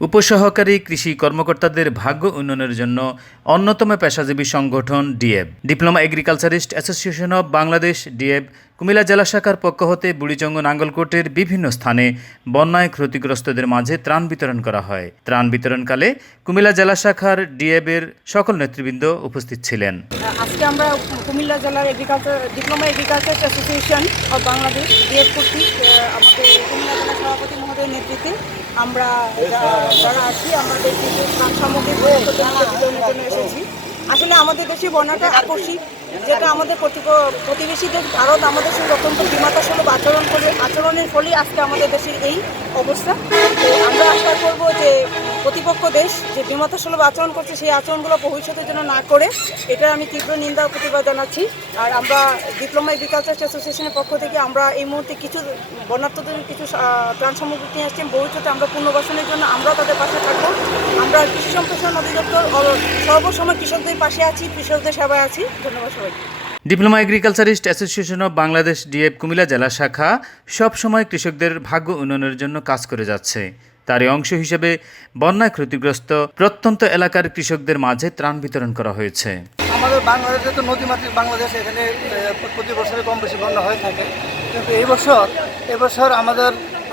উপসহকারী কৃষি কর্মকর্তাদের ভাগ্য উন্নয়নের জন্য অন্যতম পেশাজীবী সংগঠন DAB diploma agriculturist association of Bangladesh DAB Comilla জেলা শাখার পক্ষ হতে বুড়িচঙ্গ নাঙ্গলকোটের বিভিন্ন স্থানে বন্যায় ক্ষতিগ্রস্তদের মাঝে ত্রাণ বিতরণ করা হয়। ত্রাণ বিতরণকালে কুমিল্লা জেলা শাখার ডিএবের সকল নেতৃবৃন্দ উপস্থিত ছিলেন। আজকে আমরা কুমিল্লা জেলার agriculture, diploma agriculture association of Bangladesh, DF কর্তৃক আমাদের কুমিল্লা জেলা সভাপতি মহোদয়ের নেতৃত্বে আমরা যারা আছি আমাদের কিছু ত্রাণ সামগ্রী প্রত্যেকজনকে বিতরণের জন্য এসেছি। আসলে আমাদের দেশে বন্যাটা আকস্মিক যেটা আমাদের প্রতিপ- প্রতিবেশী দেশ ভারত, আমাদের সঙ্গে অত্যন্ত বিমাতাসুলভ আচরণ করে আচরণের ফলেই আজকে আমাদের দেশের এই অবস্থা। তো আমরা আশা করব যে প্রতিপক্ষ দেশ যে বিমাতা বিমাতাসুলভ আচরণ করছে, সেই আচরণগুলো ভবিষ্যতের জন্য না করে এটা আমি তীব্র নিন্দা প্রতিবাদ জানাচ্ছি। আর আমরা ডিপ্লোমা এগ্রিকালচার অ্যাসোসিয়েশনের পক্ষ থেকে আমরা এই মুহূর্তে কিছু বন্যার্থদের কিছু ত্রাণ সামগ্রী নিয়ে আসছি। ভবিষ্যতে আমরা পুনর্বাসনের জন্য আমরাও তাদের পাশে থাকব। আমরা কৃষি সম্প্রসারণ অধিদপ্তর সর্বসময় কৃষকদের পাশে আছি কৃষকদের সেবায় আছি। ধন্যবাদ সবাইকে। Diploma agriculturist association of Bangladesh DAB Comilla জেলা শাখা সবসময় কৃষকদের ভাগ্য উন্নয়নের জন্য কাজ করে যাচ্ছে। তারই অংশ হিসেবে বন্যায় ক্ষতিগ্রস্ত প্রত্যন্ত এলাকার কৃষকদের মাঝে ত্রাণ বিতরণ করা হয়েছে। আমাদের বাংলাদেশে তো নদীমাতৃক বাংলাদেশ এখানে প্রতি বছরে কম বেশি বন্যা হয়ে থাকে। কিন্তু এই বছর এবছর আমাদের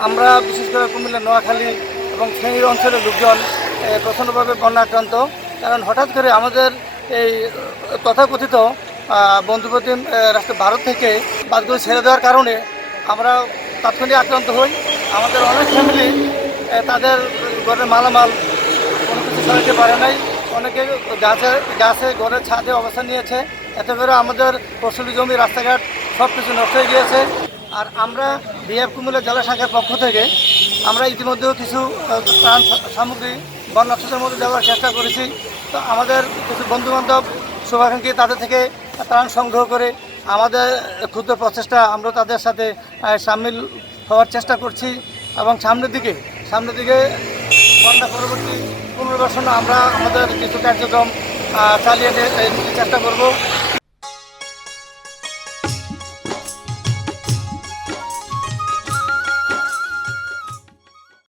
আমরা বিশেষ করে কুমিল্লা নোয়াখালী এবং ফেনীর অঞ্চলের লোকজন প্রচণ্ডভাবে বন্যা আক্রান্ত কারণ হঠাৎ করে আমাদের এই তথাকথিত বন্ধুপ্রতিম রাষ্ট্র ভারত থেকে বাদগুলো ছেড়ে দেওয়ার কারণে আমরা তাৎক্ষণিক আক্রান্ত হই। আমাদের অনেক ফ্যামিলি তাদের ঘরের মালামাল কোনো কিছু সরাতে পারে নাই। অনেকে গাছে গাছে ঘরের ছাদে অবস্থান নিয়েছে। এতে করে আমাদের ফসলি জমি, রাস্তাঘাট সব কিছু নষ্ট হয়ে গিয়েছে। আর আমরা বিএফ কুমিল্লা জেলা শাখার পক্ষ থেকে আমরা ইতিমধ্যেও কিছু ত্রাণ সামগ্রী বন্যার্থীদের মধ্যে দেওয়ার চেষ্টা করেছি। তো আমাদের কিছু বন্ধুবান্ধব শুভাকাঙ্ক্ষী তাদের থেকে ত্রাণ সংগ্রহ করে আমাদের ক্ষুদ্র প্রচেষ্টা আমরা তাদের সাথে সামিল হওয়ার চেষ্টা করছি এবং সামনের দিকে সামনের দিকে বন্যা পরবর্তী পুনর্বাসনে আমরা আমাদের কিছু কার্যক্রম চালিয়ে চেষ্টা করব।